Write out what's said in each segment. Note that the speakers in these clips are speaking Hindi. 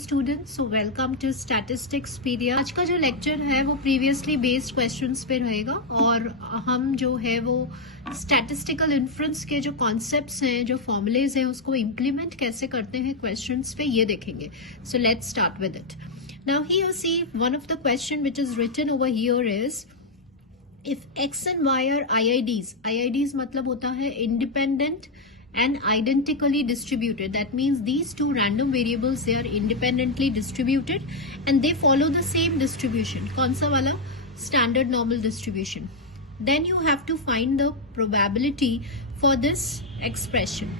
Students, so welcome to statistics period. आज का जो लेक्चर है वो प्रीवियसली बेस्ड क्वेश्चंस पे रहेगा और हम जो है वो स्टैटिस्टिकल इन्फ्रेंस के जो कॉन्सेप्ट्स हैं, जो फॉर्मुलेज हैं, उसको इम्प्लीमेंट कैसे करते हैं क्वेश्चंस पे, ये देखेंगे। So let's start with it. Now here see one of the question which is written over here is if x and y are IIDs मतलब होता है independent and identically distributed. That means these two random variables, they are independently distributed and they follow the same distribution. कौन सा वाला? Standard normal distribution. Then you have to find the probability for this expression,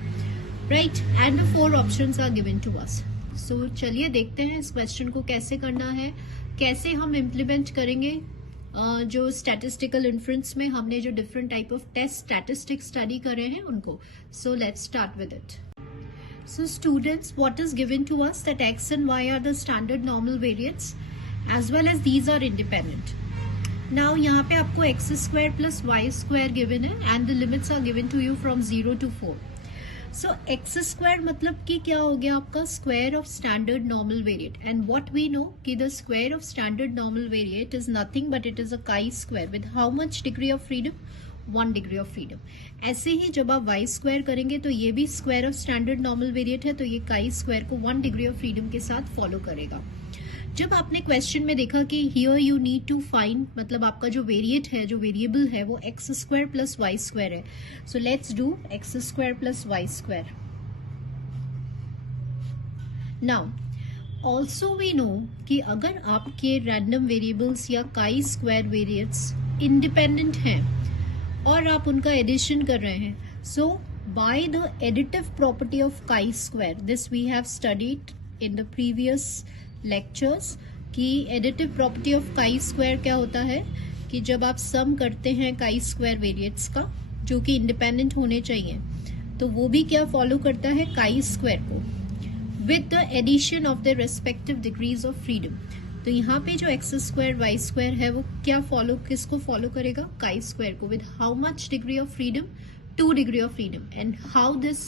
right? And the four options are given to us. So चलिए देखते हैं इस क्वेश्चन को कैसे करना है, कैसे हम इम्प्लीमेंट करेंगे। जो स्टैटिस्टिकल इन्फ्रेंस में हमने जो different type of test statistics study करे हैं उनको। So let's start with it. So students, what is given to us that X and Y are the standard normal variants as well as these are independent. Now यहाँ पे आपको X square plus Y square given है and the limits are given to you from 0 to 4। So X square मतलब कि क्या हो गया आपका square of standard normal variate, and what we know कि the square of standard normal variate is nothing but it is a chi square with how much degree of freedom? 1 degree of freedom. ऐसे ही जब आप वाई स्क्वायर करेंगे तो ये भी square of standard normal variate है, तो ये काई स्क्वायर को 1 डिग्री ऑफ फ्रीडम के साथ फॉलो करेगा। जब आपने क्वेश्चन में देखा कि here you need to find, मतलब आपका जो वेरिएट है, जो वेरिएबल है वो X square plus Y square है। So let's do X square plus Y square. Now also we know कि अगर आपके रैंडम वेरिएबल्स या काई स्क्वायर वेरिएट्स इंडिपेंडेंट हैं और आप उनका एडिशन कर रहे हैं, so by the additive property of chi square, this we have studied in the previous lectures कि additive property of chi square क्या होता है कि जब आप सम करते हैं काई स्क्वायर वेरिएट्स का जो कि इंडिपेंडेंट होने चाहिए, तो वो भी क्या फॉलो करता है काई स्क्वायर को with the addition of the respective degrees of freedom. तो यहाँ पे जो एक्स स्क्वायर वाई स्क्वायर है वो क्या फॉलो, किसको फॉलो करेगा? काई स्क्वायर को with how much degree of freedom? 2 degree of freedom. And how this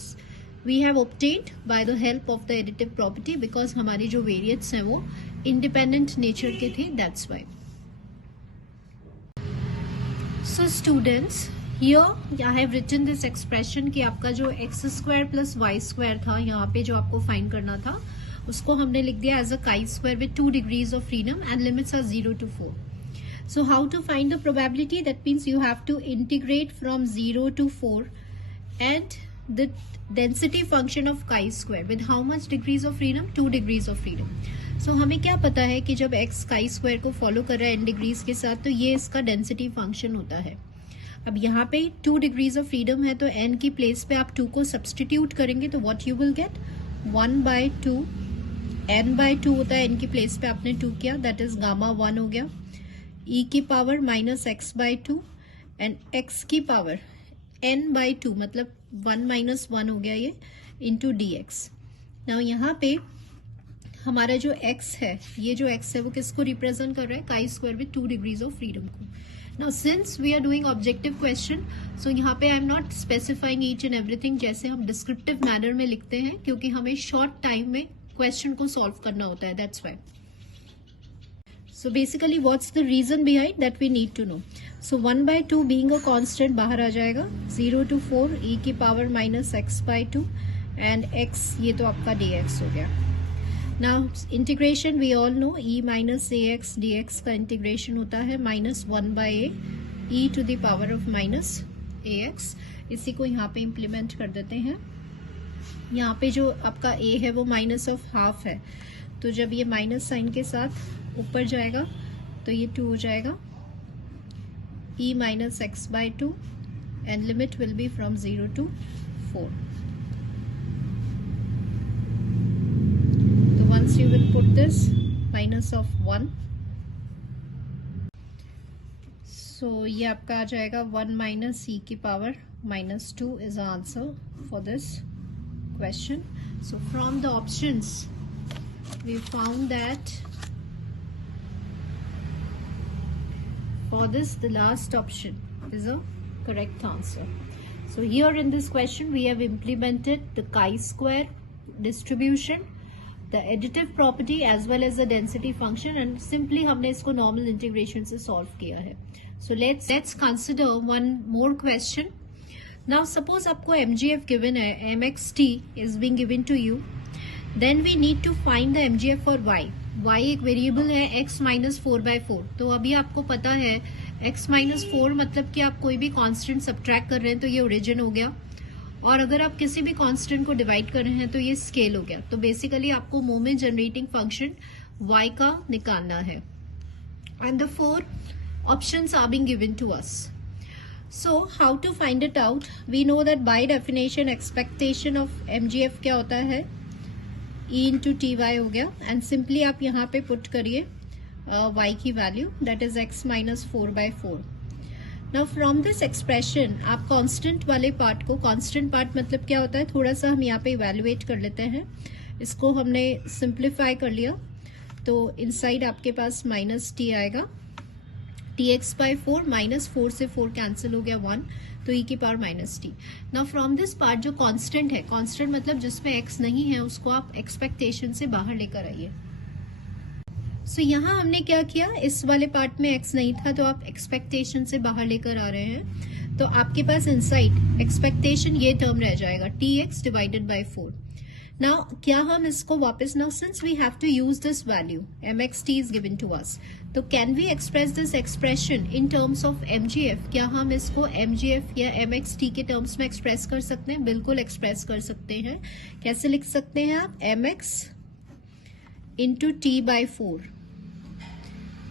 we have obtained by the help of the additive property, because हमारी जो वेरिएट्स हैं वो independent nature के थे, that's why. So students, here I have written this expression कि आपका जो x square plus y square था, यहाँ पे जो आपको फाइंड करना था उसको हमने लिख दिया as a chi square with 2 degrees of freedom and limits are 0 to 4. So how to find the probability? That means you have to integrate from 0 to 4 and the density function of chi square with how much degrees of freedom? 2 degrees of freedom. So हमें क्या पता है कि जब x chi square को फॉलो कर रहा है n डिग्रीज के साथ, तो ये इसका डेंसिटी फंक्शन होता है। अब यहाँ पे 2 डिग्रीज ऑफ फ्रीडम है, तो n की प्लेस पे आप 2 को सब्सटीट्यूट करेंगे तो what you will get? 1/2 n/2 होता है, n की प्लेस पे आपने 2 किया, दैट इज गामा 1 हो गया, e की power minus x/2 and x की पावर n/2 मतलब 1 - 1 हो गया ये इंटू dx। नाउ यहाँ पे हमारा जो x है, ये जो x है वो किसको रिप्रेजेंट कर रहा है? Chi square with 2 degrees of freedom को। Now since we are doing objective question, so यहाँ पे I am not specifying each and everything जैसे हम डिस्क्रिप्टिव मैनर में लिखते हैं, क्योंकि हमें शॉर्ट टाइम में क्वेश्चन को सॉल्व करना होता है, that's why. So basically what's the reason behind that we need to know. So 1/2 being a constant बाहर आ जाएगा, 0 to 4 e की power minus x/2 and x ये तो आपका dx हो गया। Now integration we all know e minus ax dx का इंटीग्रेशन होता है -1/a e to the power of minus ax। इसी को यहाँ पे इम्प्लीमेंट कर देते हैं। यहाँ पे जो आपका a है वो माइनस ऑफ हाफ है, तो जब ये माइनस साइन के साथ ऊपर जाएगा तो ये 2 हो जाएगा, e minus x/2 and limit will be from 0 to 4. So once you will put this minus of 1, so ये आपका आ जाएगा 1 minus e की power minus 2 is the answer for this question. So from the options we found that for this the last option is a correct answer. So here in this question we have implemented the chi square distribution the additive property as well as the density function, and simply हमने इसको नॉर्मल इंटीग्रेशन से सॉल्व किया है. So let's consider one more question. Now suppose आपको mgf गिवन है, mxt is being given to you, then we need to find the mgf for y एक वेरिएबल है x माइनस 4/4. तो अभी आपको पता है x माइनस 4 मतलब कि आप कोई भी कांस्टेंट सब्ट्रैक्ट कर रहे हैं तो ये ओरिजिन हो गया, और अगर आप किसी भी कांस्टेंट को डिवाइड कर रहे हैं तो ये स्केल हो गया. तो बेसिकली आपको मोमेंट जनरेटिंग फंक्शन y का निकालना है, and the 4 options are being given to us. So how to find it out? We know that by definition expectation of mgf क्या होता है, e इंटू टी वाई हो गया, एंड सिंपली आप यहाँ पे पुट करिए y की value, that is x minus 4/4. Now from this expression आप कांस्टेंट वाले पार्ट को, कांस्टेंट पार्ट मतलब क्या होता है, थोड़ा सा हम यहाँ पे इवेल्युएट कर लेते हैं. इसको हमने सिंप्लीफाई कर लिया तो इनसाइड आपके पास माइनस टी आएगा, tx/4 माइनस 4 से 4 कैंसिल हो गया 1, तो e की power minus T. Now from this part जो कांस्टेंट है, कांस्टेंट मतलब जिसमें x नहीं है, उसको आप एक्सपेक्टेशन से बाहर लेकर आइए. सो यहाँ हमने क्या किया, इस वाले पार्ट में x नहीं था तो आप एक्सपेक्टेशन से बाहर लेकर आ रहे हैं, तो आपके पास इनसाइड एक्सपेक्टेशन ये टर्म रह जाएगा tx डिवाइडेड बाय 4. नाउ क्या हम इसको वापस, now since we have to use this value mxt is given to us, तो can we express this expression in terms of mgf? क्या हम इसको mgf या mxt के टर्म्स में एक्सप्रेस कर सकते हैं? बिल्कुल एक्सप्रेस कर सकते हैं. कैसे लिख सकते हैं आप? mx into t/4.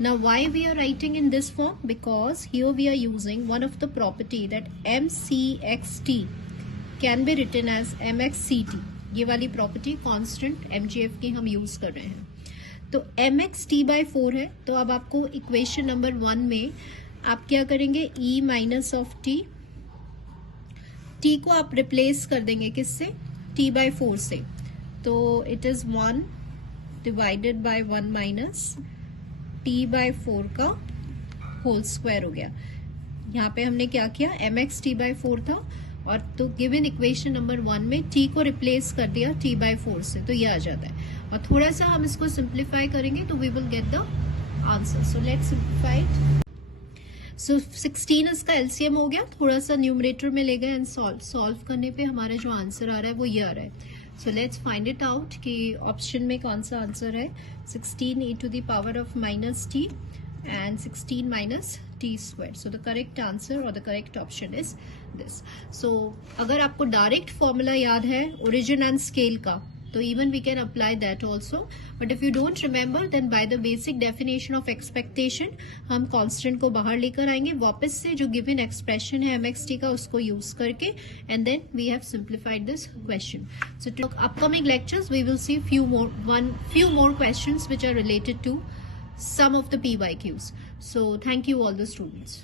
Now why we are writing in this form? Because here we are using one of the property that mcxt can be written as mxct. ये वाली प्रॉपर्टी कांस्टेंट mgf की हम यूज कर रहे हैं. तो mxt/4 है, तो अब आपको इक्वेशन नंबर 1 में आप क्या करेंगे, e माइनस ऑफ t को आप रिप्लेस कर देंगे किससे, t/4 से, तो it is 1 divided by 1 minus t/4 का होल स्क्वायर हो गया. यहाँ पे हमने क्या किया, mxt/4 था, और तो गिवन इक्वेशन नंबर 1 में t को रिप्लेस कर दिया t/4 से, तो ये आ जाता है. और थोड़ा सा हम इसको सिंप्लीफाई करेंगे तो we will get the answer. So let's simplify it. So 16 इसका एलसीएम हो गया, थोड़ा सा न्यूमरेटर में ले गए एंड सॉल्व करने पे हमारा जो आंसर आ रहा है वो ये आ रहा है. So let's find it out कि ऑप्शन में कौन सा आंसर है. 16 e to the power of minus T and 16 minus t squared. So the correct answer or the correct option is this. So अगर आपको डायरेक्ट फॉर्मूला याद है origin and scale का, तो even we can apply that also. But if you don't remember, then by the basic definition of expectation हम constant को बाहर लेकर आएंगे, वापस से जो given expression है mxt का उसको use करके, and then we have simplified this question. So to upcoming lectures we will see few more questions which are related to some of the PYQs. So thank you all the students.